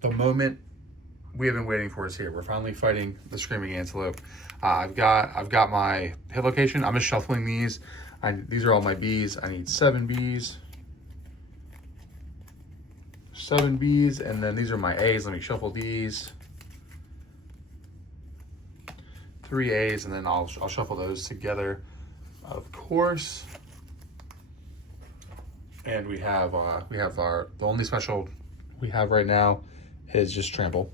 The moment we have been waiting for is here. We're finally fighting the screaming antelope. I've got my hit location. I'm just shuffling these. These are all my Bs. I need 7 Bs. 7 Bs, and then these are my As. Let me shuffle these. 3 As, and then I'll shuffle those together, of course. And we have the only special we have right now is just trample.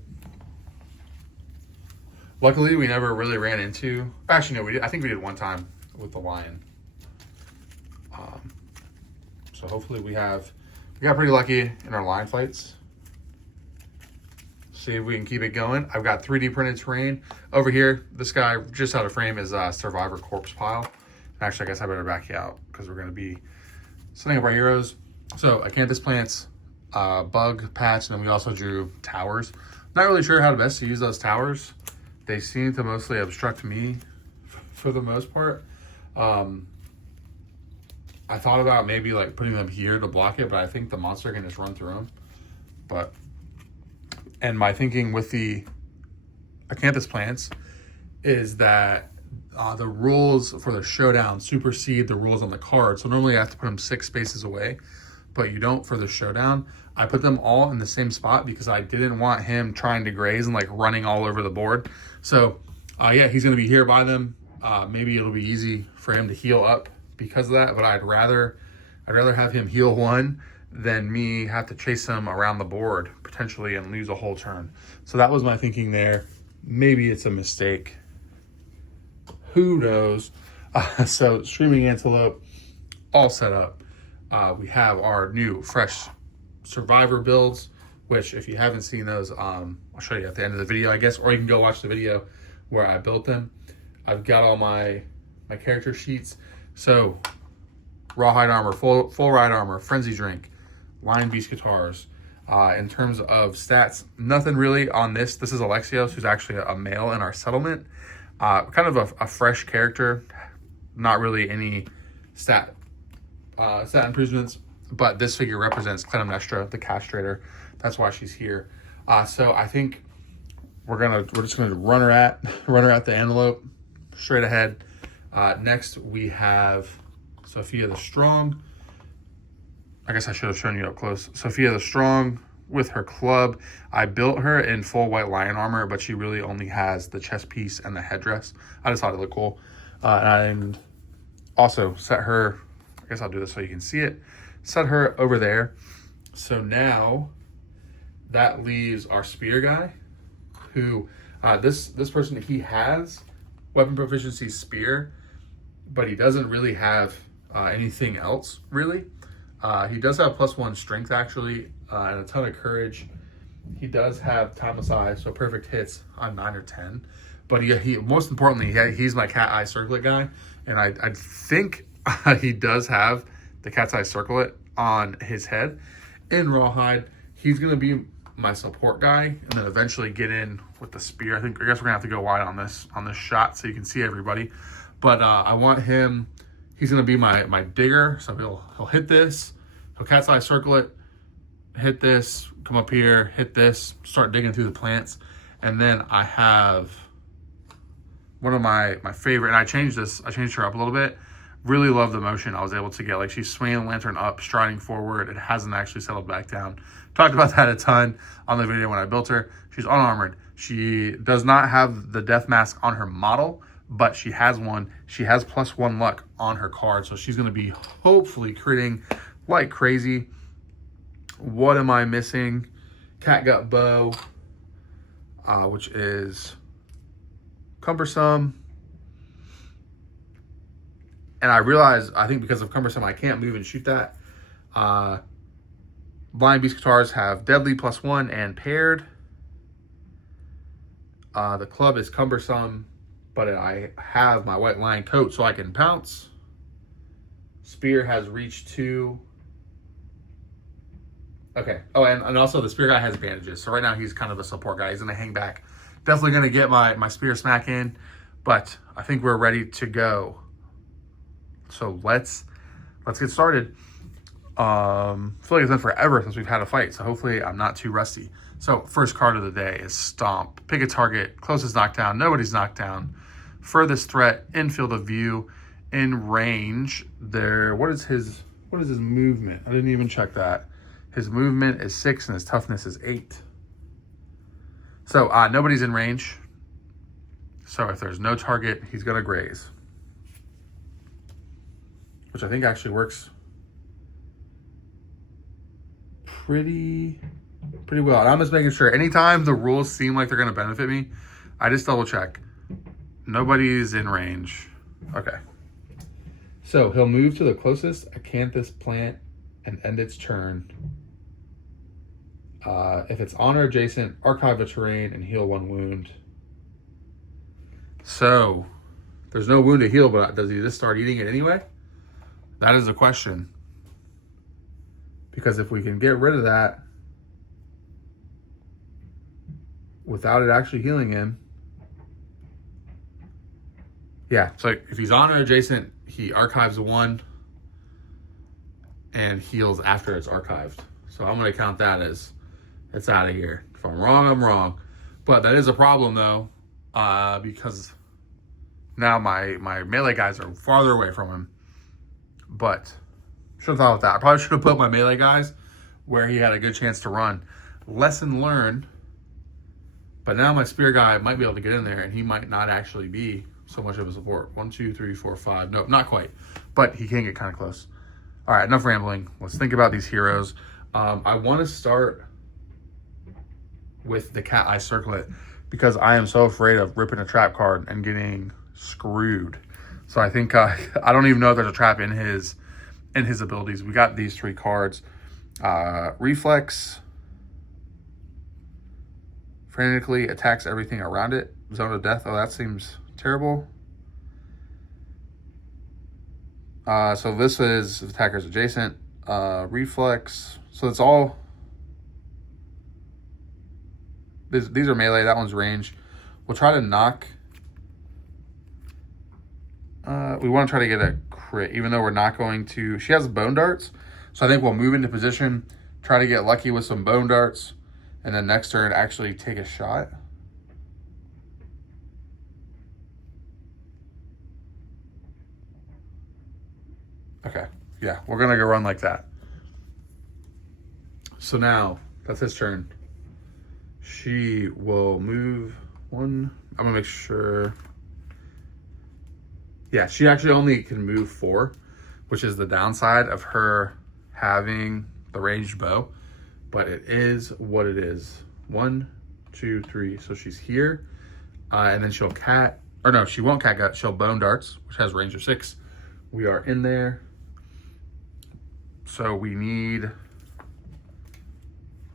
Luckily, we never really ran into. Actually, no, we did. I think we did one time with the lion. So hopefully we got pretty lucky in our lion fights. See if we can keep it going. I've got 3D printed terrain over here. This guy just out of frame is a survivor corpse pile. Actually, I guess I better back you out because we're going to be setting up our heroes. So acanthus plants, bug patch, and then we also drew towers. Not really sure how to best to use those towers. They seem to mostly obstruct me for the most part. I thought about maybe like putting them here to block it, but I think the monster can just run through them. And my thinking with the acanthus plants is that the rules for the showdown supersede the rules on the card. So normally I have to put them 6 spaces away, but you don't for the showdown. I put them all in the same spot because I didn't want him trying to graze and like running all over the board. So yeah, he's going to be here by them. Maybe it'll be easy for him to heal up because of that, but I'd rather have him heal 1 than me have to chase him around the board potentially and lose a whole turn. So that was my thinking there. Maybe it's a mistake. Who knows? So Screaming Antelope, all set up. We have our new fresh survivor builds, which if you haven't seen those, I'll show you at the end of the video, I guess, or you can go watch the video where I built them. I've got all my character sheets. So rawhide armor, full ride armor, frenzy drink, lion beast guitars. In terms of stats, nothing really on this. This is Alexios, who's actually a male in our settlement. Kind of a fresh character, not really any stat improvements, but this figure represents Clytemnestra, the castrator. That's why she's here. So I think we're just gonna run her at the antelope straight ahead. Next we have Sophia the Strong. I guess I should have shown you up close. Sophia the Strong with her club. I built her in full white lion armor, but she really only has the chest piece and the headdress. I just thought it looked cool. And also set her, I guess I'll do this so you can see it. Set her over there. So now that leaves our spear guy, who this person, he has weapon proficiency spear, but he doesn't really have anything else really. He does have +1 strength actually, and a ton of courage. He does have time of size, so perfect hits on 9 or 10. But he most importantly, he's my cat eye circlet guy, and I think he does have the cat's eye circlet on his head. In rawhide, he's gonna be my support guy, and then eventually get in with the spear. I guess we're gonna have to go wide on this shot so you can see everybody. But I want him. He's gonna be my digger, so he'll hit this. He'll cat's eye circle it, hit this, come up here, hit this, start digging through the plants. And then I have one of my favorite, and I changed her up a little bit. Really love the motion I was able to get. Like, she's swinging the lantern up, striding forward. It hasn't actually settled back down. Talked about that a ton on the video when I built her. She's unarmored. She does not have the death mask on her model, but she has one. She has +1 luck on her card, so she's gonna be hopefully critting like crazy. What am I missing? Catgut bow, which is cumbersome. And I realize, I think because of cumbersome, I can't move and shoot that. Blind Beast guitars have deadly +1 and paired. The club is cumbersome, but I have my white lion coat so I can pounce. Spear has reach 2. Okay. Oh, and also the spear guy has bandages. So right now he's kind of a support guy. He's gonna hang back. Definitely gonna get my spear smack in, but I think we're ready to go. So let's get started. I feel like it's been forever since we've had a fight, so hopefully I'm not too rusty. So first card of the day is Stomp. Pick a target, closest knockdown, nobody's knocked down. Furthest threat, in field of view, in range. There, what is his movement? I didn't even check that. His movement is 6 and his toughness is 8. So nobody's in range. So if there's no target, he's gonna graze. Which I think actually works pretty well. And I'm just making sure anytime the rules seem like they're gonna benefit me, I just double check. Nobody's in range. Okay. So he'll move to the closest acanthus plant and end its turn. If it's on or adjacent, archive a terrain and heal 1 wound. So there's no wound to heal, but does he just start eating it anyway? That is a question. Because if we can get rid of that without it actually healing him. Yeah, so if he's on or adjacent, he archives 1 and heals after it's archived. So I'm going to count that as it's out of here. If I'm wrong, I'm wrong. But that is a problem, though, because now my melee guys are farther away from him. But should have thought of that. I probably should have put my melee guys where he had a good chance to run. Lesson learned. But now my spear guy might be able to get in there, and he might not actually be so much of a support. 1, 2, 3, 4, 5. No, not quite. But he can get kind of close. All right, enough rambling. Let's think about these heroes. I want to start with the cat eye circlet because I am so afraid of ripping a trap card and getting screwed. So I think I don't even know if there's a trap in his abilities. We got these 3 cards. Reflex. Frantically attacks everything around it. Zone of death. Oh, that seems terrible. So this is attackers adjacent. Reflex. So it's all. These are melee. That one's range. We'll try to knock. We want to try to get a crit, even though we're not going to. She has bone darts, so I think we'll move into position, try to get lucky with some bone darts, and then next turn actually take a shot. Okay, yeah, we're gonna go run like that. So now that's his turn. She will move 1. I'm gonna make sure. Yeah, she actually only can move 4, which is the downside of her having the ranged bow. But it is what it is. 1, 2, 3. So she's here. And then she'll cat. Or no, she won't cat gut. She'll bone darts, which has range of 6. We are in there. So we need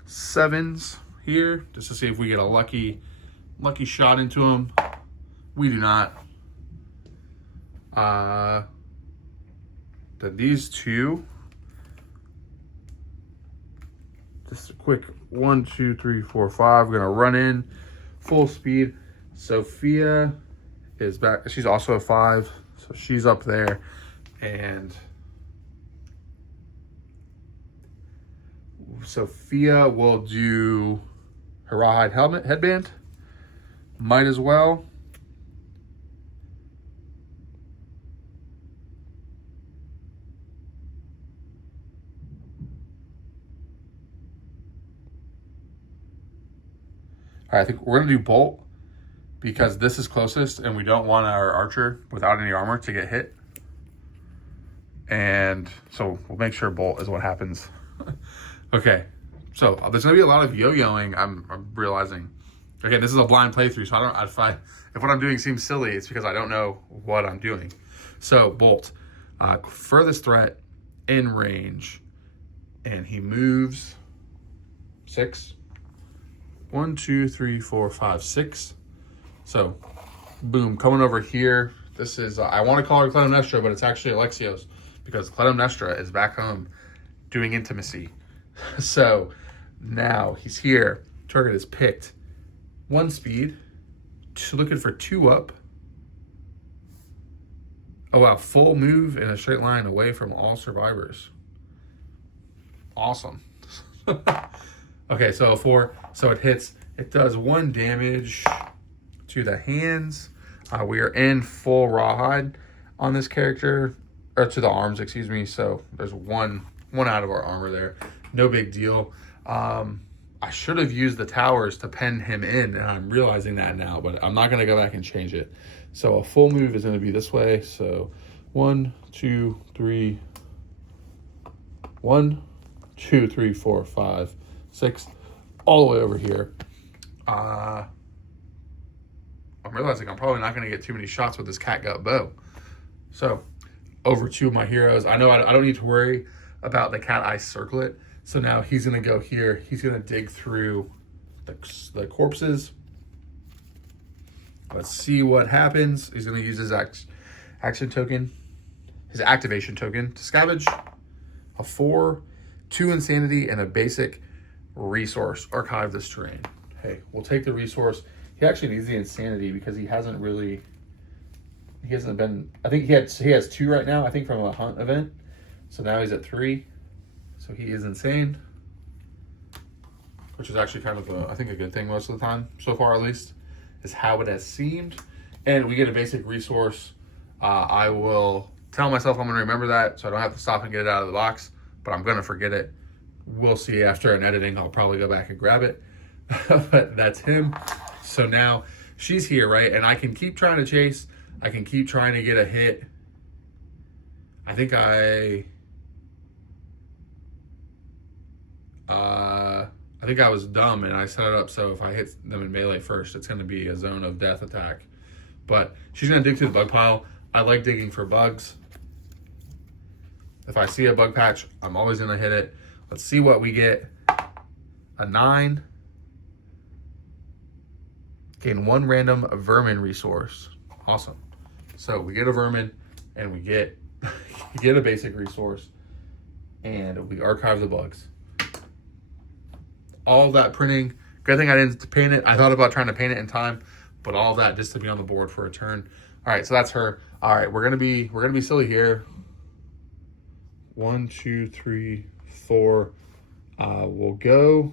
7s here just to see if we get a lucky shot into him. We do not. Then these 2, just a quick 1, 2, 3, 4, 5. We're gonna run in full speed. Sophia is back. She's also a 5, so she's up there. And Sophia will do her rawhide helmet headband. Might as well. All right, I think we're gonna do bolt because this is closest and we don't want our archer without any armor to get hit. And so we'll make sure bolt is what happens. Okay, so there's gonna be a lot of yo-yoing, I'm realizing. Okay, this is a blind playthrough, so if what I'm doing seems silly, it's because I don't know what I'm doing. So bolt, furthest threat, in range, and he moves 6. 1, 2, 3, 4, 5, 6. So, boom, coming over here. This is, I want to call her Clytemnestra, but it's actually Alexios because Clytemnestra is back home doing intimacy. So, now he's here. Target is picked. 1 speed. Looking for 2 up. Oh, wow. Full move in a straight line away from all survivors. Awesome. Okay, so for So it does 1 damage to the hands. We are in full rawhide on this character, or to the arms, excuse me. So there's one out of our armor there. No big deal. I should have used the towers to pen him in, and I'm realizing that now, but I'm not going to go back and change it. So a full move is going to be this way. So 1, 2, 3, 1, 2, 3, 4, 5, 6, all the way over here. I'm realizing I'm probably not going to get too many shots with this catgut bow. So over to my heroes. I know I don't need to worry about the cat eye circlet. So now he's going to go here. He's going to dig through the corpses. Let's see what happens. He's going to use his action token, his activation token to scavenge a 4, 2 insanity, and a basic resource. Archive this terrain. Hey, we'll take the resource. He actually needs the insanity because he hasn't been, I think he has 2 right now, I think from a hunt event. So now he's at 3. So he is insane, which is actually kind of I think a good thing most of the time, so far at least, is how it has seemed. And we get a basic resource. I will tell myself I'm going to remember that so I don't have to stop and get it out of the box, but I'm going to forget it. We'll see after an editing. I'll probably go back and grab it. But that's him. So now she's here, right? And I can keep trying to chase. I can keep trying to get a hit. I think I was dumb and I set it up so if I hit them in melee first, it's going to be a zone of death attack. But she's going to dig through the bug pile. I like digging for bugs. If I see a bug patch, I'm always going to hit it. Let's see what we get. A 9. Gain 1 random vermin resource. Awesome. So we get a vermin and we get a basic resource and we archive the bugs. All of that printing. Good thing I didn't paint it. I thought about trying to paint it in time, but all of that just to be on the board for a turn. All right, so that's her. All right, we're gonna be silly here. 1, 2, 3, 4. We'll go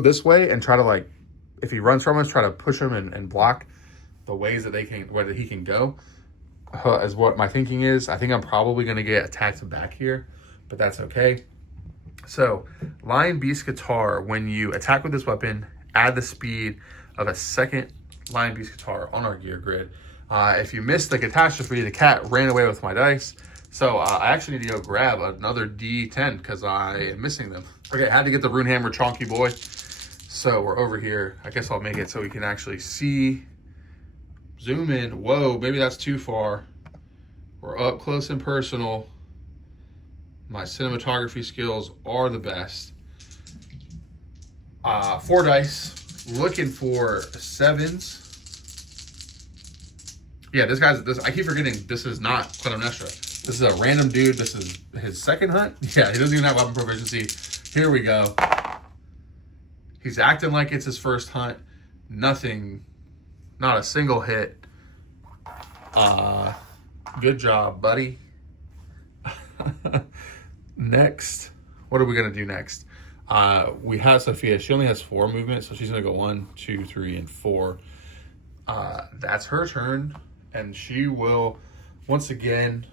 this way and try to, like, if he runs from us, try to push him and block the ways that whether he can go. Is what my thinking is. I think I'm probably gonna get attacked back here, but that's okay. So, Lion Beast Guitar, when you attack with this weapon, add the speed of a second Lion Beast Guitar on our gear grid. If you missed the catastrophe, the cat ran away with my dice. So, I actually need to go grab another D10 because I am missing them. Okay, I had to get the Rune Hammer Chonky Boy. So, we're over here. I guess I'll make it so we can actually see. Zoom in. Whoa, maybe that's too far. We're up close and personal. My cinematography skills are the best. 4 dice, looking for 7s. Yeah, I keep forgetting this is not Clytemnestra. This is a random dude. This is his second hunt. Yeah, he doesn't even have weapon proficiency. Here we go. He's acting like it's his first hunt. Nothing, not a single hit. Good job, buddy. Next, what are we gonna do next? We have Sophia. She only has 4 movement, so she's gonna go 1, 2, 3, and 4. That's her turn, and she will once again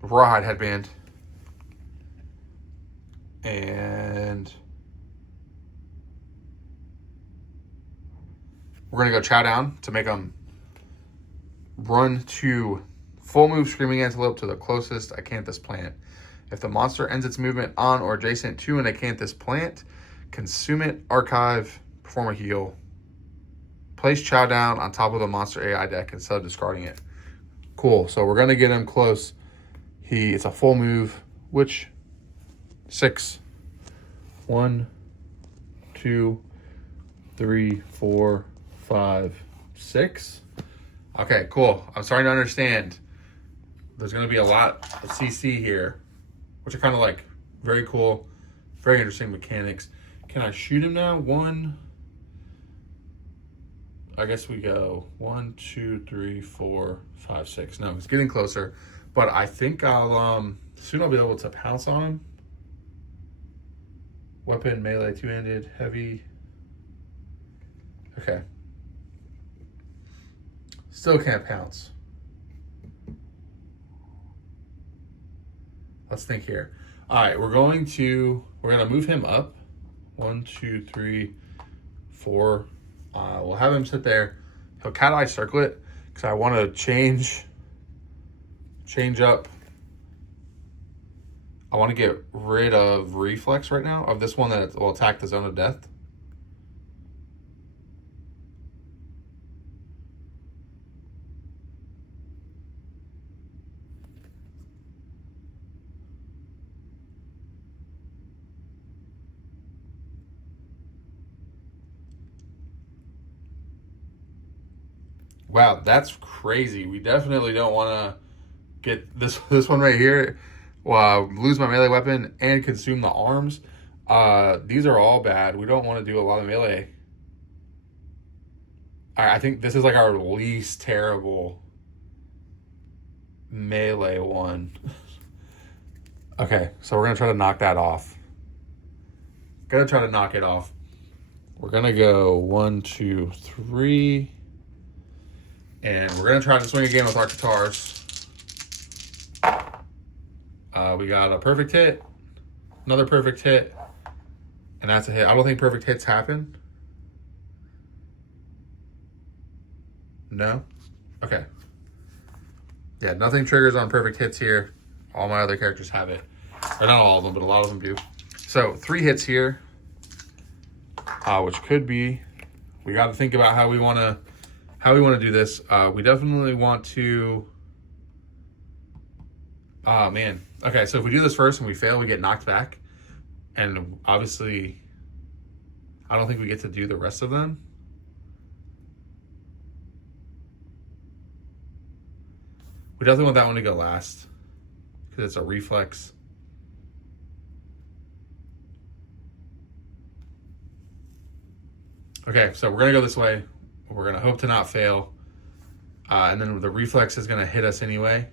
rawhide headband, and we're gonna go chow down to make them run to full move Screaming Antelope to the closest Acanthus plant. If the monster ends its movement on or adjacent to an Acanthus plant, consume it, archive, perform a heal. Place chow down on top of the monster AI deck instead of discarding it. Cool, so we're gonna get him close. It's a full move, which 6. 1, 2, 3, 4, 5, 6. Okay, cool. I'm starting to understand. There's going to be a lot of CC here, which are kind of like very cool, very interesting mechanics. Can I shoot him now? 1. I guess we go 1, 2, 3, 4, 5, 6. No, it's getting closer, but I think soon I'll be able to pounce on him. Weapon, melee, two-handed, heavy. Okay. Still can't pounce. Let's think here. All right, we're gonna move him up. 1, 2, 3, 4. We'll have him sit there. He'll cat eye circlet because I want to change up. I want to get rid of reflex right now of this one that will attack the zone of death. Wow, that's crazy. We definitely don't want to get this one right here. Lose my melee weapon and consume the arms. These are all bad. We don't want to do a lot of melee. All right, I think this is like our least terrible melee one. Okay, so we're going to try to knock that off. Gonna try to knock it off. We're going to go 1, 2, 3. And we're going to try to swing a game with our guitars. We got a perfect hit, another perfect hit, and that's a hit. I don't think perfect hits happen. No? Okay. Yeah, nothing triggers on perfect hits here. All my other characters have it. Or not all of them, but a lot of them do. So 3 hits here, which could be, we got to think about how we want to do this. We definitely want to, oh man. Okay, so if we do this first and we fail, we get knocked back. And obviously, I don't think we get to do the rest of them. We definitely want that one to go last because it's a reflex. Okay, so we're going to go this way. We're going to hope to not fail. And then the reflex is going to hit us anyway.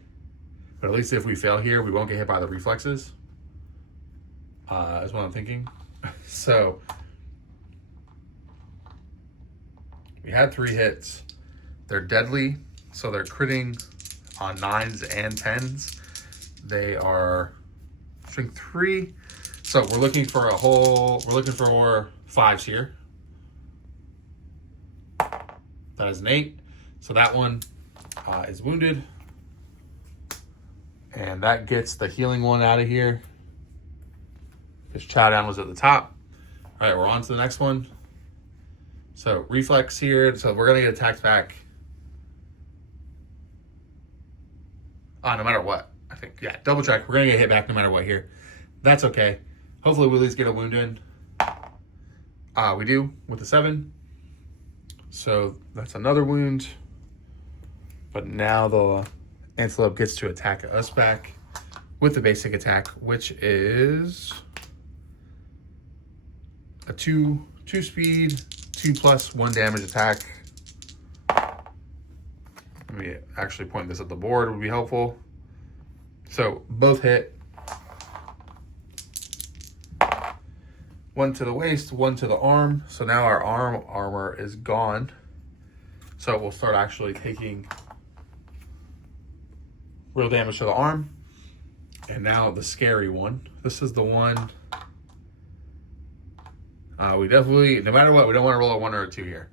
But at least if we fail here, we won't get hit by the reflexes. Is what I'm thinking. So we had 3 hits. They're deadly, so they're critting on 9s and 10s. They are strength 3. So we're looking for 5s here. That is an 8. So that one is wounded. And that gets the healing one out of here. Because Chowdown was at the top. All right, we're on to the next one. So reflex here. So we're going to get attacked back. No matter what, I think. Yeah, double check. We're going to get hit back no matter what here. That's okay. Hopefully we at least get a wound in. We do with the 7. So that's another wound. But now the Antelope gets to attack us back with the basic attack, which is a 2 speed, 2+ 1 damage attack. Let me actually point this at the board, would be helpful. So both hit. 1 to the waist, 1 to the arm. So now our arm armor is gone. So we'll start actually taking real damage to the arm. And now the scary one. This is the one. We definitely, no matter what, we don't want to roll a 1 or a 2 here.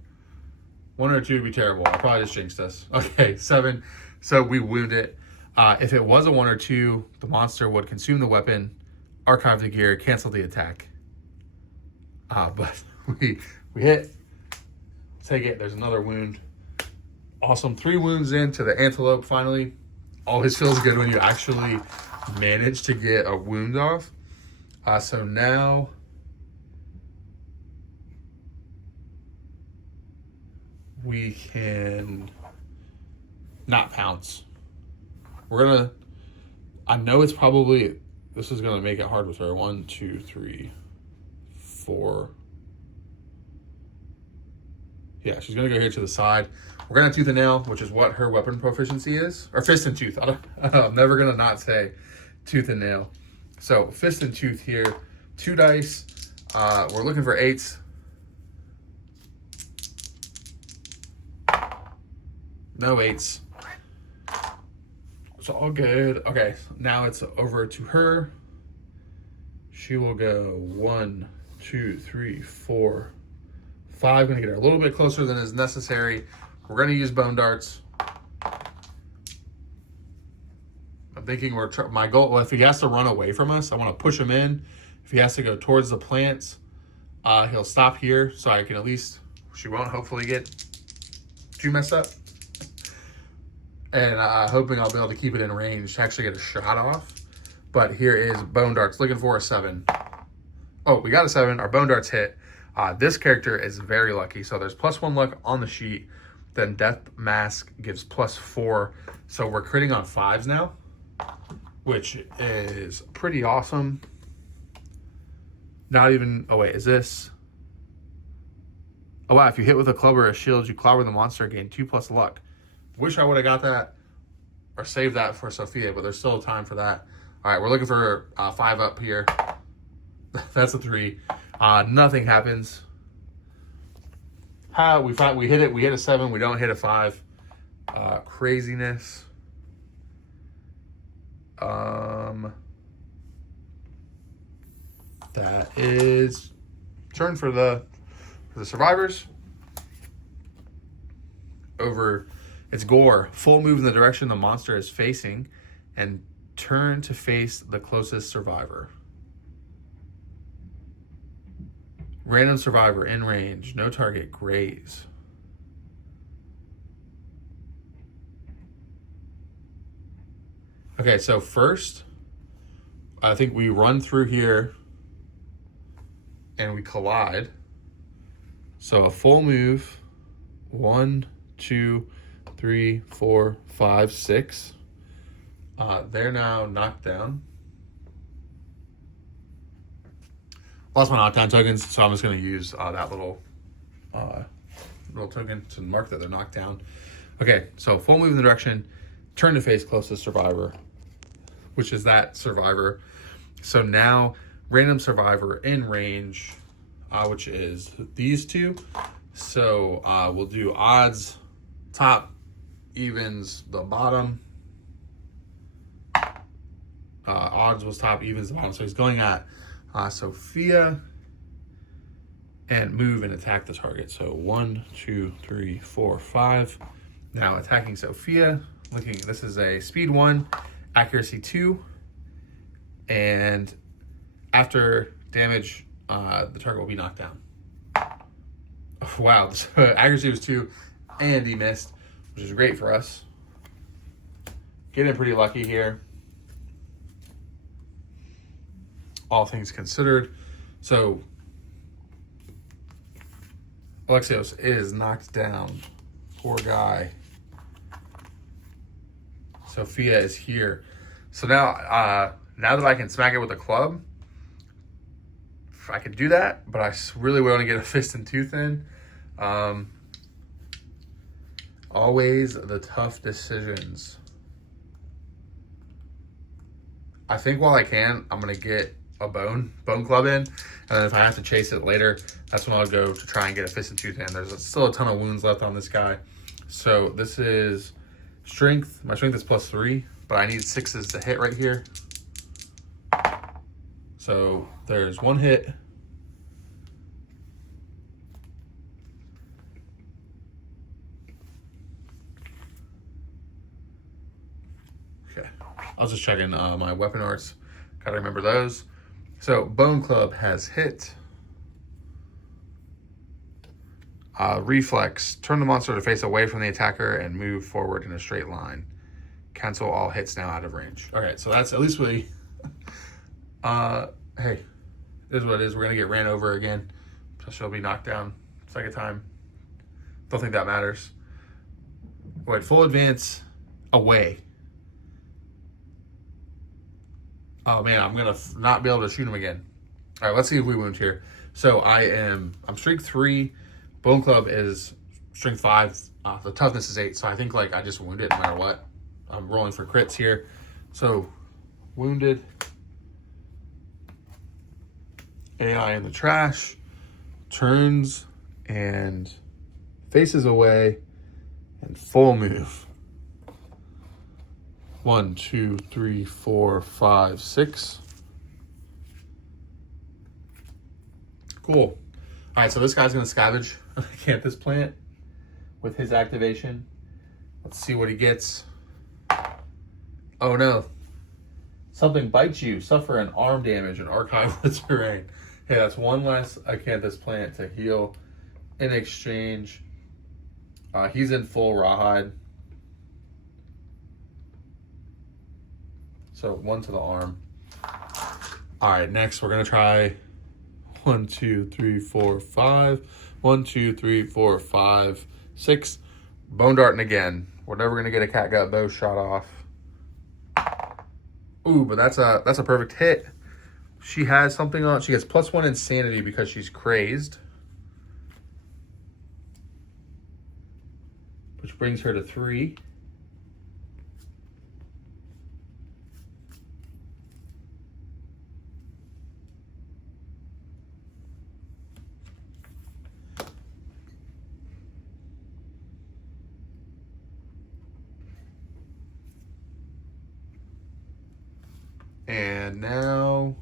1 or a 2 would be terrible. I probably just jinxed us. Okay, 7. So we wound it. If it was a 1 or 2, the monster would consume the weapon, archive the gear, cancel the attack. But we hit. Take it. There's another wound. Awesome. 3 wounds into the Antelope finally. Always feels good when you actually manage to get a wound off. So now we can not pounce. We're gonna, I know it's probably, this is gonna make it hard with her. 1, 2, 3, 4. Yeah, she's gonna go here to the side. We're gonna tooth and nail, which is what her weapon proficiency is, or fist and tooth. I'm never gonna not say tooth and nail. So fist and tooth here, 2 dice. We're looking for 8s. No 8s. It's all good. Okay, now it's over to her. She will go 1, 2, 3, 4, 5. Gonna get her a little bit closer than is necessary. We're gonna use bone darts. I'm thinking my goal, well, if he has to run away from us, I want to push him in. If he has to go towards the plants, he'll stop here so I can at least, she won't hopefully get too messed up. And hoping I'll be able to keep it in range to actually get a shot off. But here is bone darts, looking for a 7. Oh, we got a 7. Our bone darts hit. This character is very lucky. So there's +1 luck on the sheet. Then Death Mask gives +4. So we're critting on 5s now, which is pretty awesome. Not even, oh wait, is this? Oh wow, if you hit with a club or a shield, you clobber the monster, gain 2+ luck. Wish I would have got that or saved that for Sophia, but there's still time for that. All right, we're looking for 5 up here. That's a 3. Nothing happens. We hit it. We hit a 7. We don't hit a 5. Craziness. That is turn for the survivors. Over, it's gore. Full move in the direction the monster is facing, and turn to face the closest survivor. Random survivor in range. No target. Graze. Okay, so first, I think we run through here and we collide. So a full move. 1, 2, 3, 4, 5, 6. They're now knocked down. Lost my knockdown tokens, so I'm just going to use that little token to mark that they're knocked down. Okay, so full move in the direction, turn to face closest survivor, which is that survivor. So now random survivor in range, which is these two. So we'll do odds, top, evens, the bottom. Odds was top, evens the bottom. So he's going at Sophia and move and attack the target. So 1, 2, 3, 4, 5. Now attacking Sophia. This is a speed 1, accuracy 2, and after damage, the target will be knocked down. Wow, so accuracy was 2, and he missed, which is great for us. Getting pretty lucky here, all things considered. So Alexios is knocked down. Poor guy. Sophia is here. So now, now that I can smack it with a club, I could do that, but I really want to get a fist and tooth in. Always the tough decisions. I think while I can, I'm going to get a bone club in, and then if I have to chase it later, that's when I'll go to try and get a fist and tooth in. There's still a ton of wounds left on this guy. So this is strength. My strength is +3, but I need 6s to hit right here. So there's 1 hit. Okay, I was just checking my weapon arts. Gotta remember those. So bone club has hit. Reflex, turn the monster to face away from the attacker and move forward in a straight line. Cancel all hits now out of range. Okay, so that's at least really, hey, it is what it is. We're gonna get ran over again. So she'll be knocked down second time. Don't think that matters. Wait, full advance away. Oh man, I'm gonna not be able to shoot him again. All right, let's see if we wound here. So I'm strength 3. Bone club is strength 5. The toughness is 8. So I think like I just wounded no matter what. I'm rolling for crits here. So wounded. AI in the trash, turns and faces away, and full move. 1, 2, 3, 4, 5, 6. Cool. All right, so this guy's going to scavenge an acanthus plant with his activation. Let's see what he gets. Oh no. Something bites you. Suffer an arm damage and archive the terrain. Hey, that's one less acanthus plant to heal in exchange. He's in full rawhide. So 1 to the arm. All right, next we're going to try 1, 2, 3, 4, 5. 1, 2, 3, 4, 5, 6. Bone darting again. We're never going to get a catgut bow shot off. Ooh, but that's a perfect hit. She has something on. She gets +1 insanity because she's crazed, which brings her to 3. And now,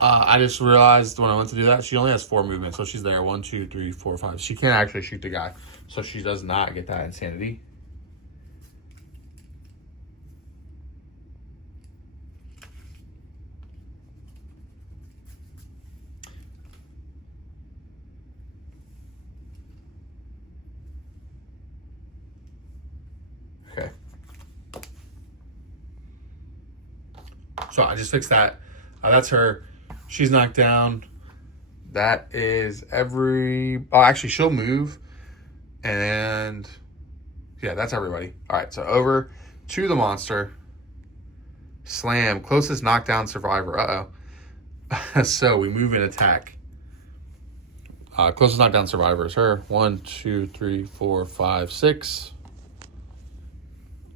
I just realized when I went to do that, she only has 4 movements. So she's there. 1, 2, 3, 4, 5. She can't actually shoot the guy. So she does not get that insanity. Okay. So I just fixed that. That's her. She's knocked down. That is every... Oh, actually, she'll move. And... yeah, that's everybody. All right, so over to the monster. Slam. Closest knockdown survivor. Uh-oh. So we move and attack. Closest knockdown survivor is her. 1, 2, 3, 4, 5, 6.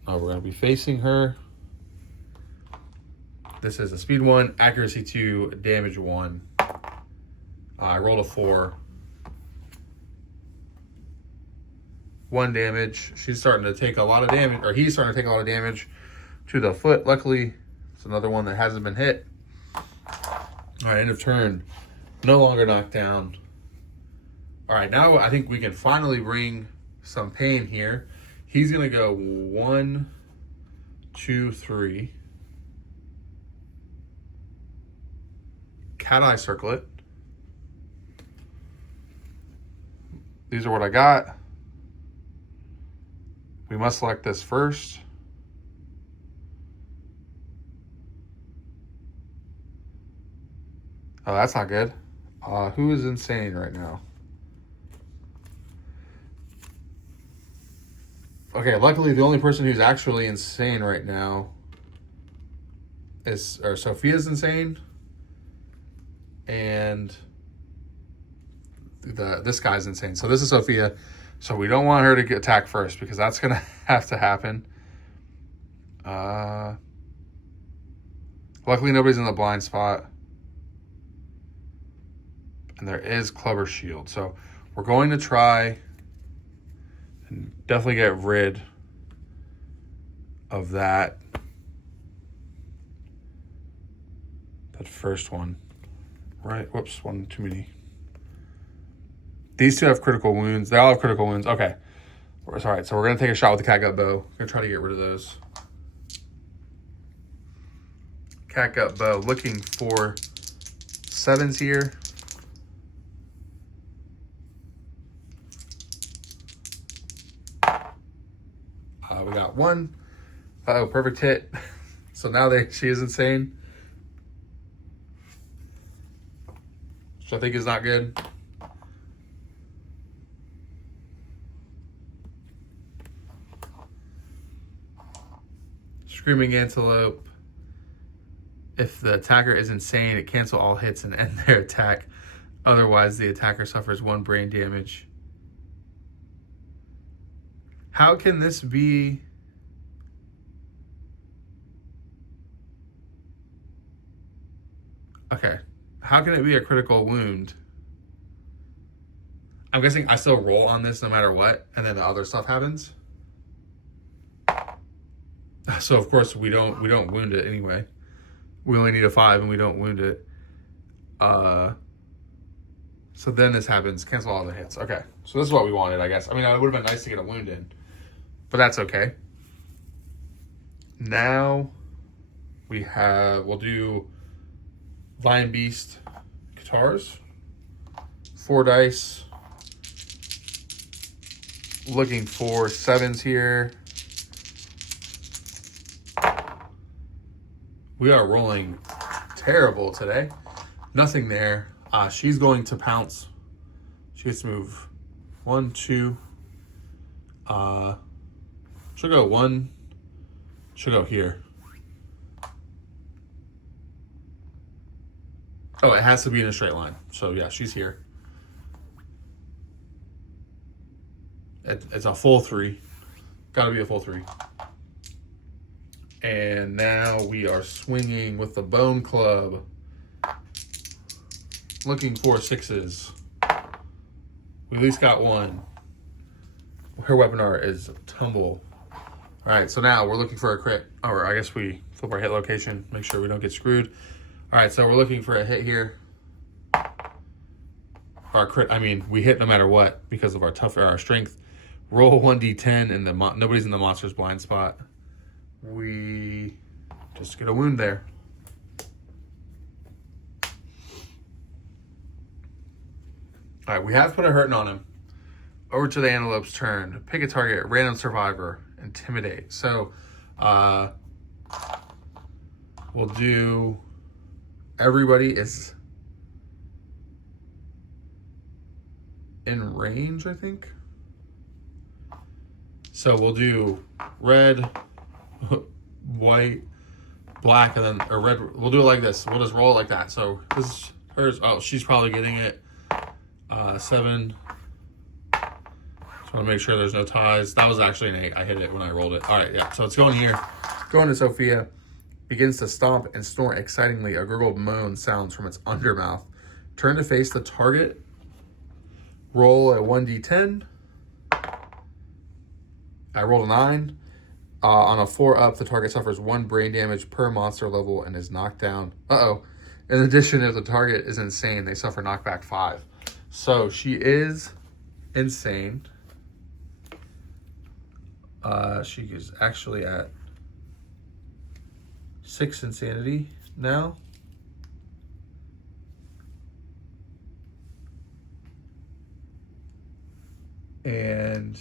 We're going to be facing her. This is a speed 1, accuracy 2, damage 1. I rolled a 4. 1 damage. She's starting to take a lot of damage, or he's starting to take a lot of damage to the foot. Luckily, it's another one that hasn't been hit. All right, end of turn. No longer knocked down. All right, now I think we can finally bring some pain here. He's going to go 1, 2, 3. Cat eye circlet. These are what I got. We must select this first. Oh, that's not good. Who is insane right now? Okay, luckily the only person who's actually insane right now is, or Sophia's insane. And this guy's insane. So this is Sophia. So we don't want her to get attacked first because that's going to have to happen. Luckily nobody's in the blind spot. And there is Clubber Shield. So we're going to try and definitely get rid of that first one. Right, whoops, one too many. These two have critical wounds. They all have critical wounds. Okay. All right, so we're going to take a shot with the catgut bow. We're going to try to get rid of those. Catgut bow, looking for 7s here. We got 1. Uh-oh, perfect hit. So now she is insane. Which I think is not good. Screaming Antelope. If the attacker is insane, it cancels all hits and end their attack. Otherwise, the attacker suffers 1 brain damage. How can this be? Okay. How can it be a critical wound? I'm guessing I still roll on this no matter what, and then the other stuff happens. So of course we don't wound it anyway. We only need a 5 and we don't wound it. So then this happens. Cancel all the hits. Okay. So this is what we wanted, I guess. I mean, it would have been nice to get a wound in, but that's okay. Now we'll do Lion Beast guitars. 4 dice. Looking for 7s here. We are rolling terrible today. Nothing there. She's going to pounce. She gets to move 1, 2. She'll go 1. She'll go here. Oh, it has to be in a straight line. So yeah, she's here. It's a full 3. Gotta be a full 3. And now we are swinging with the bone club. Looking for 6s. We at least got 1. Her weapon art is tumble. All right, so now we're looking for a crit. Or I guess we flip our hit location, make sure we don't get screwed. All right, so we're looking for a hit here. Our crit, I mean, we hit no matter what because of our strength. Roll 1d10 and nobody's in the monster's blind spot. We just get a wound there. All right, we have put a hurting on him. Over to the Antelope's turn. Pick a target, random survivor, intimidate. So we'll do everybody is in range, I think. So we'll do red, white, black, and then or red. We'll do it like this. We'll just roll it like that. So this is hers. Oh, she's probably getting it. 7. Just want to make sure there's no ties. That was actually an 8. I hit it when I rolled it. All right, yeah. So it's going here. Going to Sophia. Begins to stomp and snort excitingly. A gurgled moan sounds from its undermouth. Turn to face the target. Roll a 1d10. I rolled a 9. On a 4 up, the target suffers 1 brain damage per monster level and is knocked down. Uh-oh. In addition, if the target is insane, they suffer knockback 5. So she is insane. She is actually at 6 insanity now. And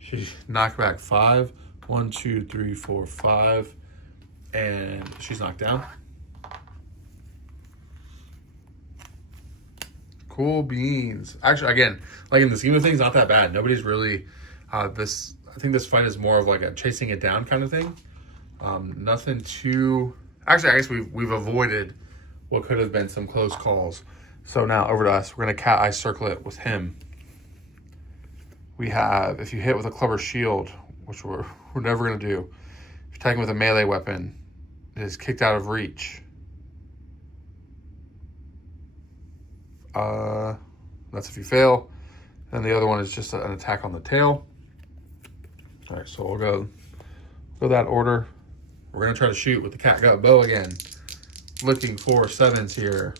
she's knocked back 5. 1, 2, 3, 4, 5. And she's knocked down. Cool beans. Actually, again, like in the scheme of things, not that bad. Nobody's really this. I think this fight is more of like a chasing it down kind of thing. Nothing too. Actually, I guess we've avoided what could have been some close calls. So now over to us. We're gonna cat eye circle it with him. We have if you hit with a club or shield, which we're never gonna do. If you're attacking with a melee weapon, it is kicked out of reach. That's if you fail. And the other one is just an attack on the tail. All right, so we'll go that order. We're gonna try to shoot with the catgut bow again. Looking for 7s here.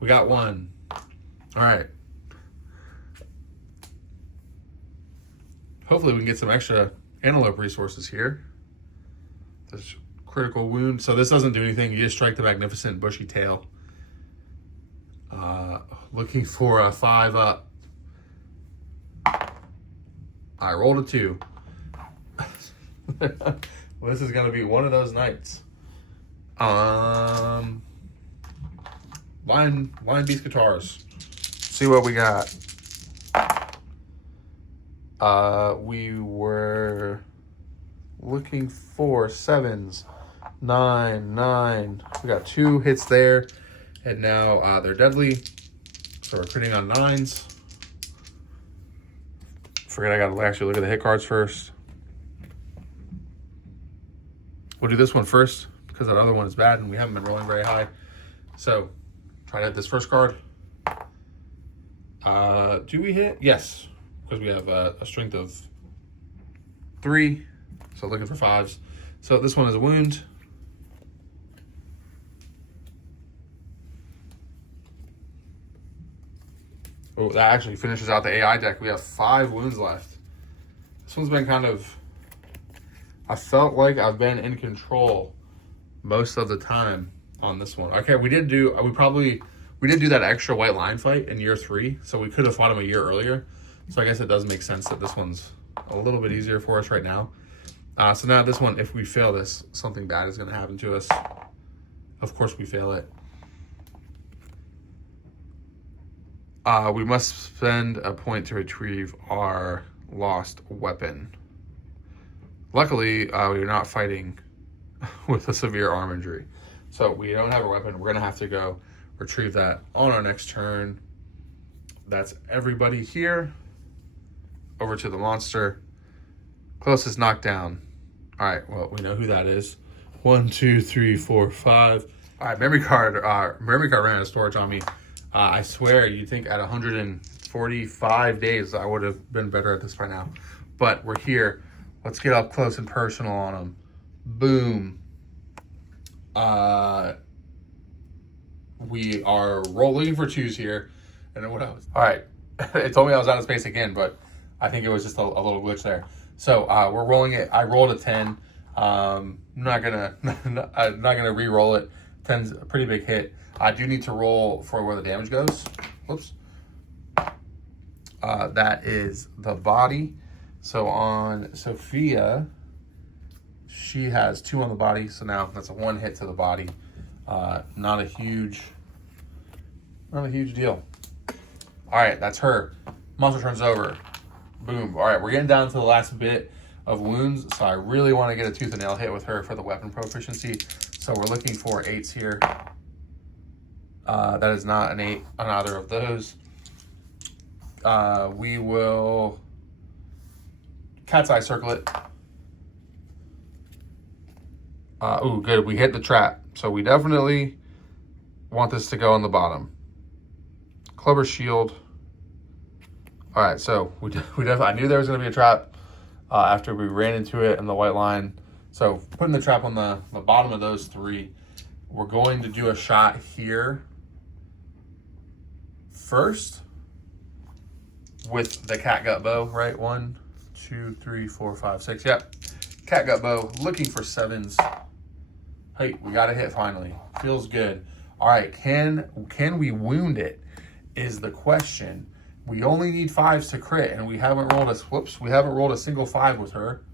We got 1. All right. Hopefully we can get some extra antelope resources here. This critical wound. So this doesn't do anything. You just strike the magnificent bushy tail. Looking for a 5 up. I rolled a 2. Well, this is going to be one of those nights. Lion Beast guitars. See what we got. We were looking for 7s. 9, 9. We got 2 hits there. And now they're deadly. So we're critting on 9s. Forget I gotta actually look at the hit cards first. We'll do this one first. because that other one is bad and we haven't been rolling very high. So try to hit this first card. Do we hit? Yes, because we have a strength of 3. So looking for 5s. So this one is a wound. Oh, that actually finishes out the AI deck. We have 5 wounds left. This one's been kind of... I felt like I've been in control most of the time on this one. Okay, we did do that extra white line fight in year 3, so we could have fought him a year earlier. So I guess it does make sense that this one's a little bit easier for us right now. So now this one, if we fail this, something bad is going to happen to us. Of course we fail it. We must spend a point to retrieve our lost weapon. Luckily, we're not fighting with a severe arm injury. So we don't have a weapon. We're going to have to go retrieve that on our next turn. That's everybody here. Over to the monster. Closest knockdown. All right, well, we know who that is. 1, 2, 3, 4, 5. All right, memory card ran out of storage on me. I swear, you'd think at 145 days, I would have been better at this by now. But we're here. Let's get up close and personal on them. Boom. We are looking for 2s here. And then what else? All right. It told me I was out of space again, but I think it was just a little glitch there. So we're rolling it. I rolled a 10. I'm not gonna re-roll it. 10's a pretty big hit. I do need to roll for where the damage goes. Whoops. That is the body. So on Sophia, she has 2 on the body. So now that's a 1 hit to the body. Not a huge deal. All right, that's her. Monster turns over. Boom. All right, we're getting down to the last bit of wounds. So I really want to get a tooth and nail hit with her for the weapon proficiency. So we're looking for 8s here. That is not an 8 on either of those. We will cat's eye circle it. Ooh, good. We hit the trap. So we definitely want this to go on the bottom. Clubber shield. All right, so I knew there was going to be a trap after we ran into it in the white line. So putting the trap on the bottom of those 3. We're going to do a shot here first with the catgut bow, right? 1, 2, 3, 4, 5, 6. Yep. Catgut bow, looking for 7s. Hey, we got a hit finally. Feels good. All right, can we wound it is the question. We only need 5s to crit, and we haven't rolled a single 5 with her.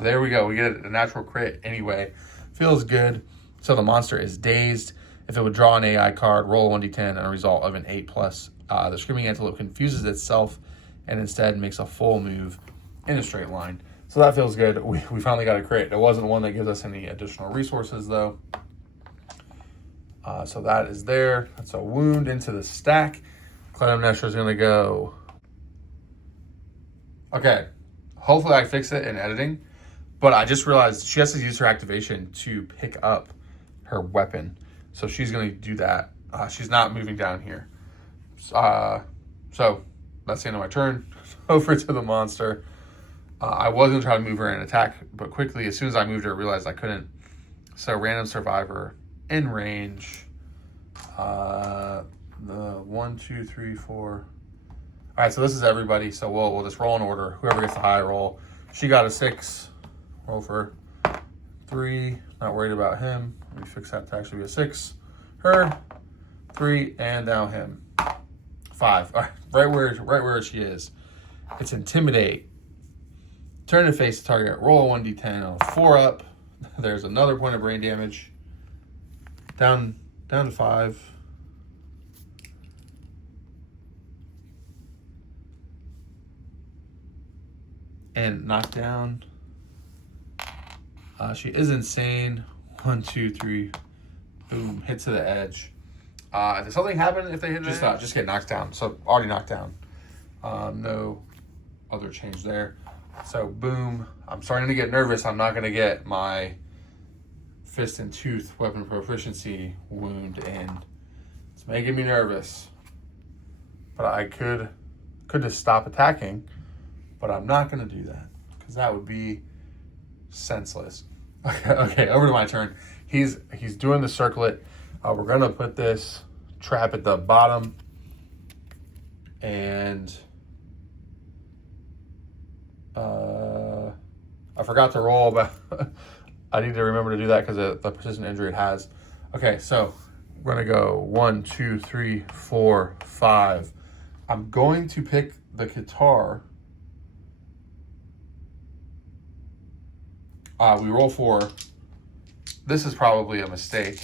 There we go. We get a natural crit anyway. Feels good. So the monster is dazed. If it would draw an AI card, roll a 1d10 and a result of an 8+. The screaming antelope confuses itself and instead makes a full move in a straight line. So that feels good. We finally got a crit. It wasn't one that gives us any additional resources, though. So that is there. That's a wound into the stack. Clytemnestra is going to go. Okay. Hopefully I fix it in editing. But I just realized she has to use her activation to pick up her weapon. So she's going to do that. She's not moving down here. So that's the end of my turn. Over to the monster. I was going to try to move her and attack, but quickly, as soon as I moved her, I realized I couldn't. So random survivor in range. The 1, 2, 3, 4. All right, so this is everybody. So we'll just roll in order. Whoever gets the high roll. She got a 6. Roll for 3. Not worried about him. Let me fix that to actually be a 6. Her 3, and now him 5. All right, right where she is. It's intimidate. Turn to face the target. Roll a 1d10 on a 4 up. There's another point of brain damage. Down to 5. And knocked down. She is insane. 1, 2, 3. Boom. Hit to the edge. Does something happen if they hit it? Just get knocked down. So already knocked down. No other change there. So boom. I'm starting to get nervous. I'm not going to get my Fist and Tooth weapon proficiency wound in. It's making me nervous. But I could just stop attacking, but I'm not going to do that because that would be senseless. Okay, over to my turn. He's doing the circlet. We're going to put this trap at the bottom, and I forgot to roll, but I need to remember to do that because of the persistent injury it has. Okay, so we're going to go 1, 2, 3, 4, 5. I'm going to pick the guitar. We roll 4. This is probably a mistake,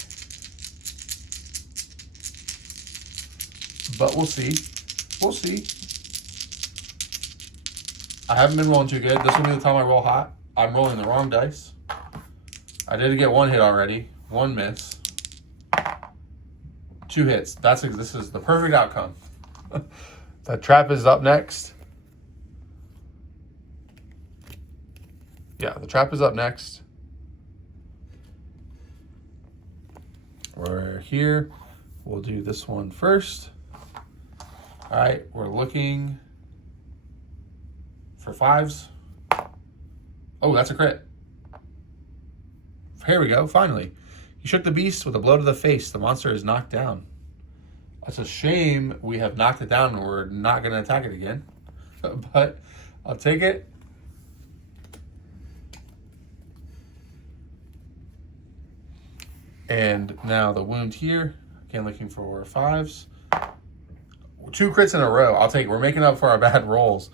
but we'll see. We'll see. I haven't been rolling too good. This will be the time I roll hot. I'm rolling the wrong dice. I did get 1 hit already. 1 miss. 2 hits. This is the perfect outcome. The trap is up next. Yeah, the trap is up next. We're here. We'll do this one first. All right, we're looking for 5s. Oh, that's a crit. Here we go, finally. You shook the beast with a blow to the face. The monster is knocked down. It's a shame we have knocked it down and we're not going to attack it again. But I'll take it. And now the wound here. Again, looking for 5s. 2 crits in a row. I'll take it. We're making up for our bad rolls.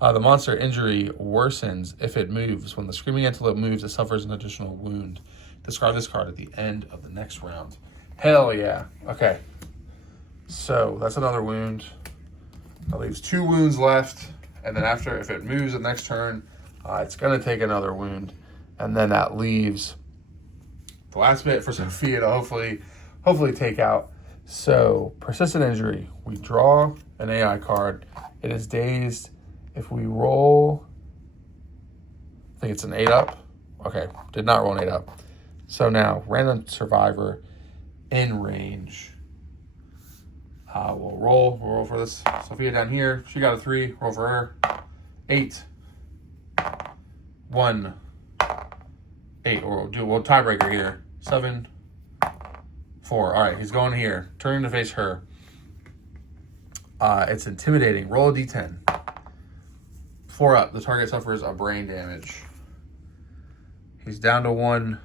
The monster injury worsens if it moves. When the screaming antelope moves, it suffers an additional wound. Discard this card at the end of the next round. Hell yeah. Okay. So that's another wound. That leaves 2 wounds left. And then after, if it moves the next turn, it's going to take another wound. And then that leaves the last bit for Sophia to hopefully take out. So persistent injury. We draw an AI card. It is dazed. If we roll, I think it's an 8 up. Okay, did not roll an 8 up. So now, random survivor in range. We'll roll for this. Sophia down here, she got a 3, roll for her. 8. 1. 8, or we'll tiebreaker here. 7. 4, all right, he's going here. Turning to face her. It's intimidating, roll a d10. 4 up, the target suffers a brain damage. He's down to 1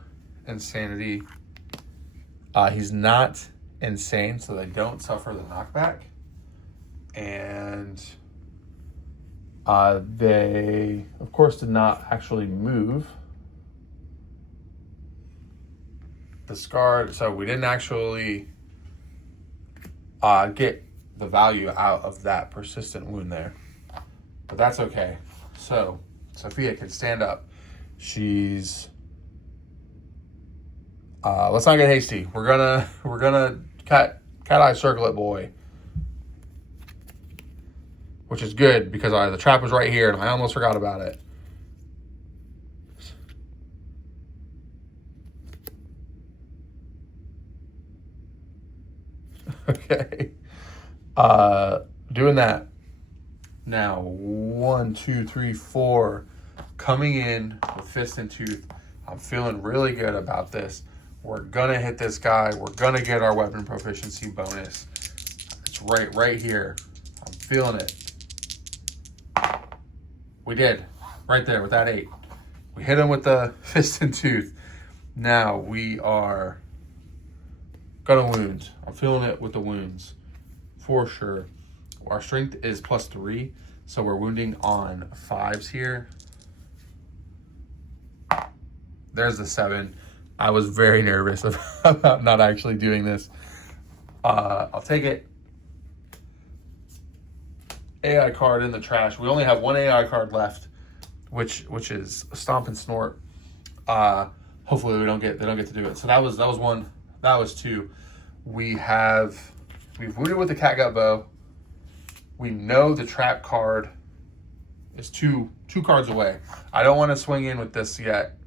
insanity. He's not insane, so they don't suffer the knockback. And they, of course, did not actually move. Discard, so we didn't actually get the value out of that persistent wound there. But that's okay. So Sophia can stand up. She's let's not get hasty. We're gonna cat eye circle it, boy. Which is good because the trap was right here and I almost forgot about it. Okay. Doing that. Now, 1, 2, 3, 4. Coming in with Fist and Tooth. I'm feeling really good about this. We're going to hit this guy. We're going to get our weapon proficiency bonus. It's right here. I'm feeling it. We did. Right there with that 8. We hit him with the Fist and Tooth. Now we are going to wound. I'm feeling it with the wounds. For sure. Our strength is +3, so we're wounding on 5s here. There's the 7. I was very nervous about not actually doing this. I'll take it. AI card in the trash. We only have 1 AI card left, which is Stomp and Snort. Hopefully they don't get to do it. So that was 1. That was 2. We've wounded with the catgut bow. We know the trap card is two cards away. I don't want to swing in with this yet.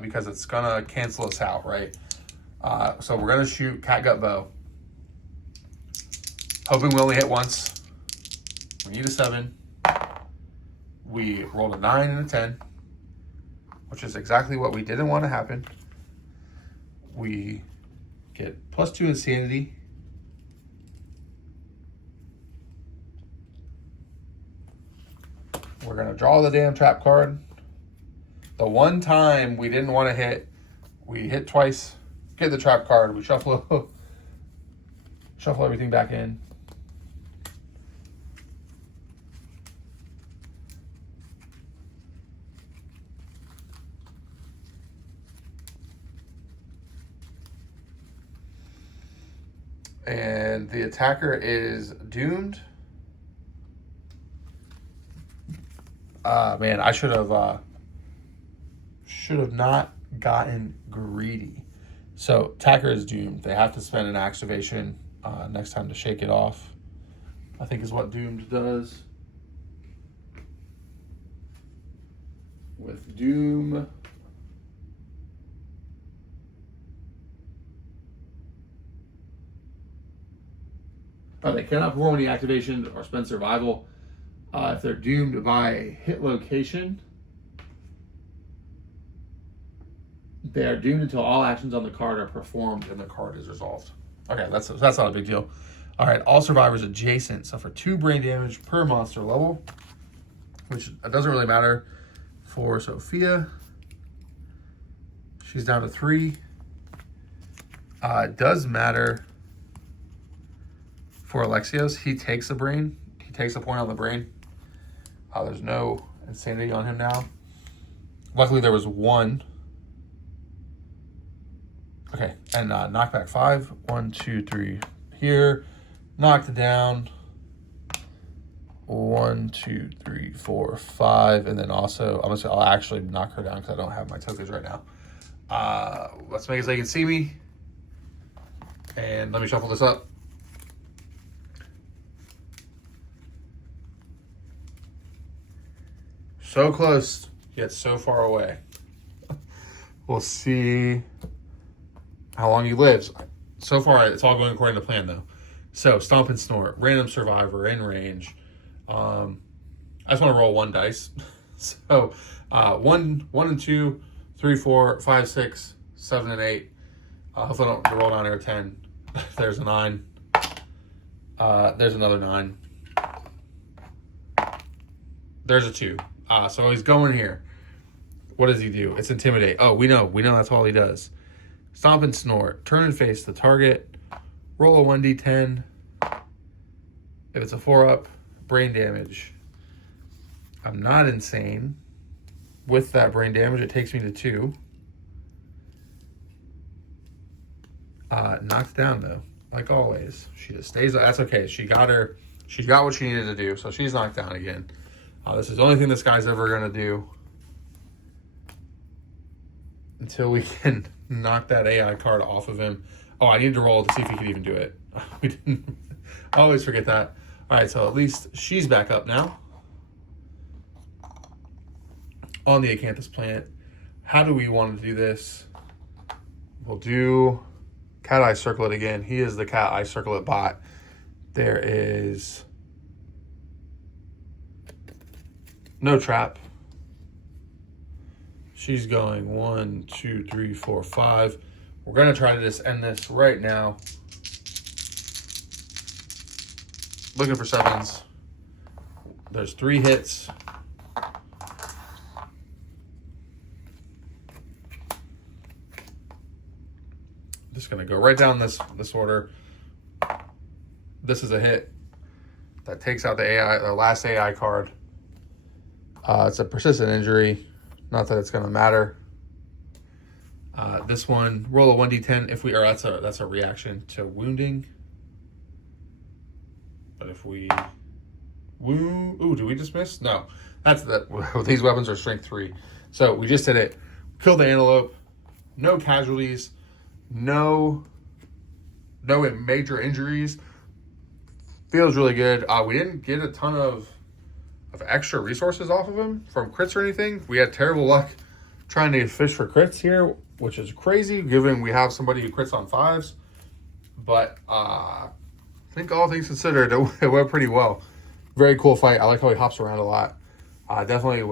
because it's gonna cancel us out, right? So we're gonna shoot catgut bow, hoping we only hit once. We need a 7. We rolled a 9 and a 10, which is exactly what we didn't want to happen. We get +2 insanity. We're going to draw the damn trap card. The one time we didn't want to hit, we hit twice, get the trap card, we shuffle everything back in. And the attacker is doomed. Man, I should have not gotten greedy. So attacker is doomed. They have to spend an activation next time to shake it off, I think is what doomed does. With doom, they cannot perform any activation or spend survival if they're doomed by a hit location. They are doomed until all actions on the card are performed and the card is resolved. Okay, that's not a big deal. All right, all survivors adjacent suffer 2 brain damage per monster level, which doesn't really matter for Sophia. She's down to 3. It does matter for Alexios. He takes a brain. He takes a point on the brain. There's no insanity on him now. Luckily, there was 1. Okay, and knockback 5. 1, 2, 3 here. Knocked down. 1, 2, 3, 4, 5. And then also, I'll actually knock her down because I don't have my tokens right now. Let's make it so they can see me. And let me shuffle this up. So close, yet so far away. We'll see how long he lives. So far, it's all going according to plan, though. So, Stomp and Snort, random survivor, in range. I just want to roll 1 dice. So, 1 and 2, 3, 4, 5, 6, 7, and 8. Hopefully I don't roll down here 10. There's a 9. There's another 9. There's a 2. So he's going here. What does he do? It's Intimidate. Oh, we know that's all he does. Stomp and Snort. Turn and face the target. Roll a 1d10. If it's a 4-up, brain damage. I'm not insane. With that brain damage, it takes me to 2. Knocked down, though. Like always. She just stays. That's okay. She got what she needed to do, so she's knocked down again. This is the only thing this guy's ever going to do until we can knock that AI card off of him. Oh, I need to roll to see if he can even do it. We didn't. I always forget that. All right, so at least she's back up now on the Acanthus plant. How do we want to do this? We'll do Cat Eye Circlet again. He is the Cat Eye Circlet bot. There is no trap. She's going 1, 2, 3, 4, 5. We're going to try to just end this right now. Looking for 7s. There's 3 hits. Just going to go right down this order. This is a hit that takes out the AI, the last AI card. It's a persistent injury. Not that it's going to matter. This one, roll a 1d10 if we are. That's a reaction to wounding. But if we wound, do we just miss? No, that's that. These weapons are strength 3, so we just did it. Killed the antelope. No casualties. No major injuries. Feels really good. We didn't get a ton of extra resources off of him from crits or anything. We had terrible luck trying to fish for crits here, which is crazy given we have somebody who crits on 5s. But I think all things considered, it went pretty well. Very cool fight. I like how he hops around a lot. Definitely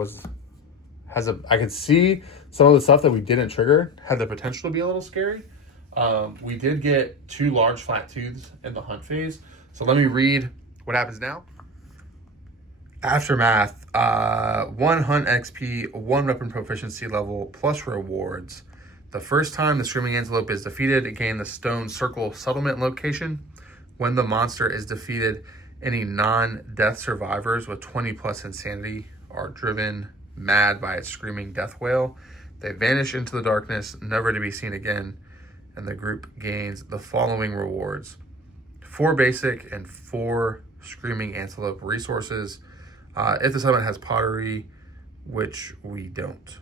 I could see some of the stuff that we didn't trigger had the potential to be a little scary. We did get 2 large flat tooths in the hunt phase. So let me read what happens now. Aftermath, 1 hunt XP, 1 weapon proficiency level, plus rewards. The first time the Screaming Antelope is defeated, gain the Stone Circle Settlement location. When the monster is defeated, any non-death survivors with 20 plus insanity are driven mad by its screaming death wail. They vanish into the darkness, never to be seen again, and the group gains the following rewards: 4 basic and 4 Screaming Antelope resources. If the settlement has pottery, which we don't.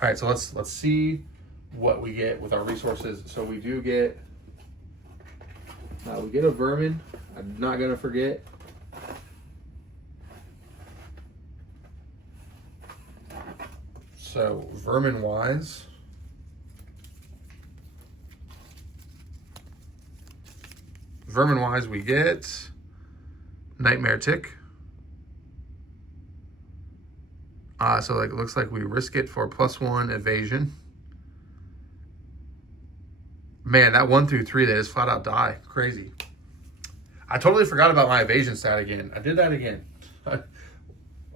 All right, so let's see what we get with our resources. So we do get we get a vermin. I'm not gonna forget. So vermin wise, we get Nightmare Tick. So like it looks like we risk it for +1 evasion. Man, that 1 through 3, they just flat out die. Crazy. I totally forgot about my evasion stat again. I did that again. I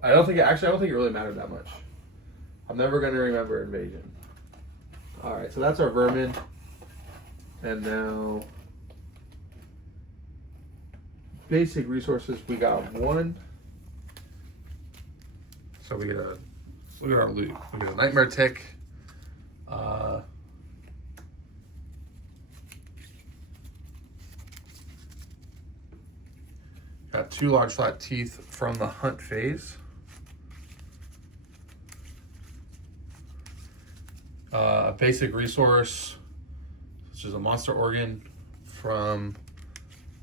don't think it really mattered that much. I'm never gonna remember evasion. All right, so that's our vermin. And now basic resources, we got 1. So we get look at our loot. We get a Nightmare Tick. Got 2 large flat teeth from the hunt phase. A basic resource, which is a monster organ from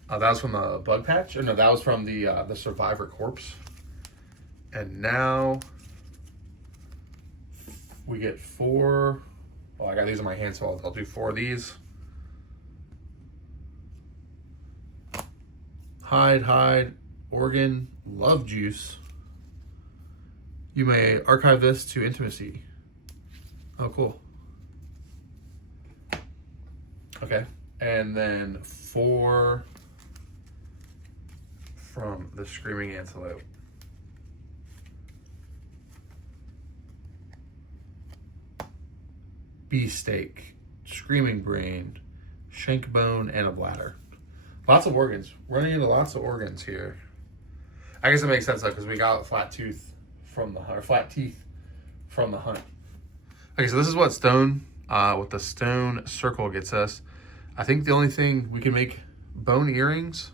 that was from the bug patch. Or no, that was from the survivor corpse. And now we get 4. Oh, I got these in my hand, so I'll do 4 of these. Hide, organ, love juice. You may archive this to intimacy. Oh, cool. Okay, and then 4 from the Screaming Antelope. Beefsteak, Screaming Brain, Shank Bone, and a bladder. Lots of organs. Running into lots of organs here. I guess it makes sense though, because we got flat teeth from the hunt. Okay, so this is what what the Stone Circle gets us. I think the only thing we can make bone earrings.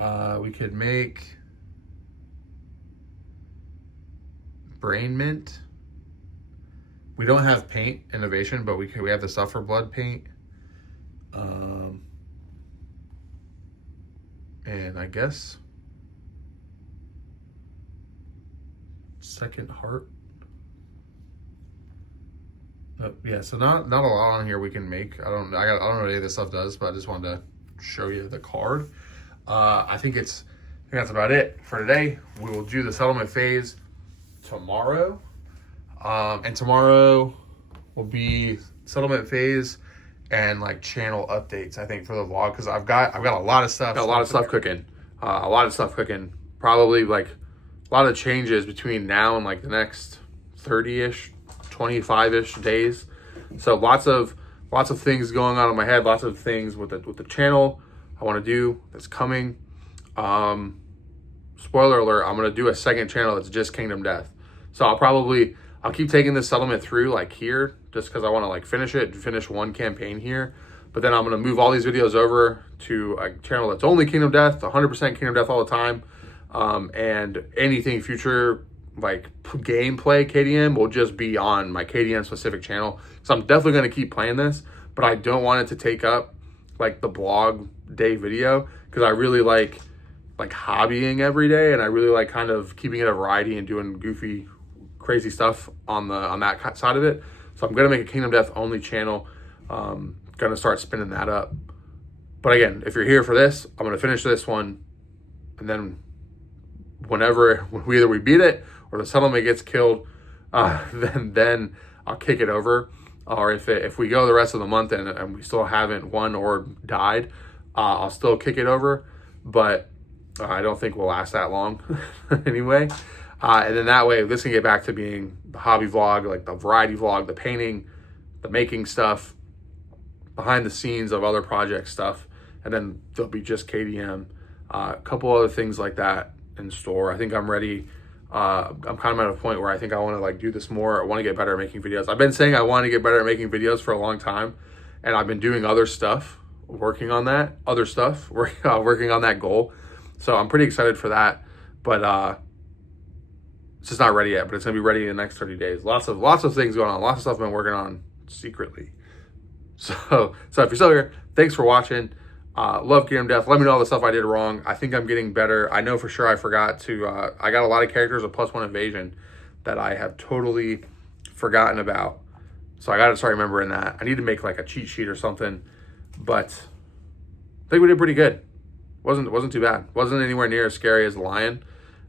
We could make brain mint. We don't have paint innovation, but we have the Suffer Blood paint. And I guess second heart. Yeah, so not a lot on here we can make. I don't know what any of this stuff does, but I just wanted to show you the card. I think that's about it for today. We will do the settlement phase tomorrow. And tomorrow will be settlement phase and like channel updates, I think, for the vlog, because I've got a lot of stuff. Got a lot of stuff cooking. Probably like a lot of changes between now and like the next 30-ish, 25-ish days. So lots of things going on in my head. Lots of things with the channel I want to do that's coming. Spoiler alert: I'm gonna do a second channel that's just Kingdom Death. So I'll keep taking this settlement through like here, just because I want to like finish one campaign here. But then I'm going to move all these videos over to a channel that's only Kingdom Death, 100% Kingdom Death all the time. And anything future like gameplay KDM will just be on my KDM specific channel. So I'm definitely going to keep playing this, but I don't want it to take up like the blog day video, because I really like hobbying every day, and I really like kind of keeping it a variety and doing goofy, crazy stuff on that side of it. So I'm gonna make a Kingdom Death only channel. Gonna start spinning that up. But again, if you're here for this, I'm gonna finish this one, and then whenever either we beat it or the settlement gets killed, then I'll kick it over. Or if we go the rest of the month and we still haven't won or died, I'll still kick it over. But I don't think we'll last that long anyway. And then that way, this can get back to being the hobby vlog, like the variety vlog, the painting, the making stuff, behind the scenes of other project stuff. And then there'll be just KDM, a couple other things like that in store. I think I'm ready. I'm kind of at a point where I think I want to like do this more. I want to get better at making videos. I've been saying I want to get better at making videos for a long time, and I've been doing other stuff, working on that, working on that goal. So I'm pretty excited for that, but it's just not ready yet. But it's gonna be ready in the next 30 days. Lots of things going on. Lots of stuff I've been working on secretly. So if you're still here, thanks for watching. Love Kingdom Death. Let me know all the stuff I did wrong. I think I'm getting better. I know for sure I forgot to, I got a lot of characters with +1 evasion that I have totally forgotten about. So I got to start remembering that. I need to make like a cheat sheet or something, but I think we did pretty good. Wasn't too bad. Wasn't anywhere near as scary as the lion.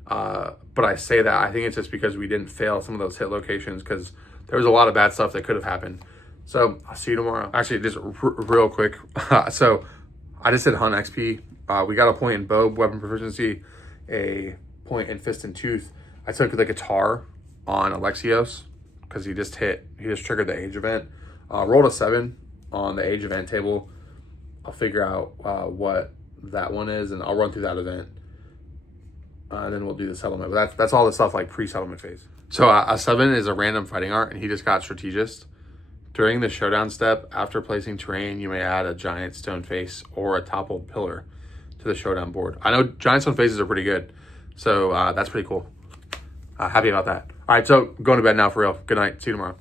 But I say that, I think it's just because we didn't fail some of those hit locations, because there was a lot of bad stuff that could have happened. So I'll see you tomorrow. Actually, just real quick. So I just did Hunt XP. We got a point in bow weapon proficiency, a point in fist and tooth. I took the guitar on Alexios because he just triggered the age event. Rolled a 7 on the age event table. I'll figure out what that one is, and I'll run through that event. And then we'll do the settlement. But that's all the stuff like pre-settlement phase. So a 7 is a random fighting art, and he just got strategist. During the showdown step, after placing terrain, you may add a giant stone face or a toppled pillar to the showdown board. I know giant stone faces are pretty good, so that's pretty cool. Happy about that. All right, so going to bed now for real. Good night. See you tomorrow.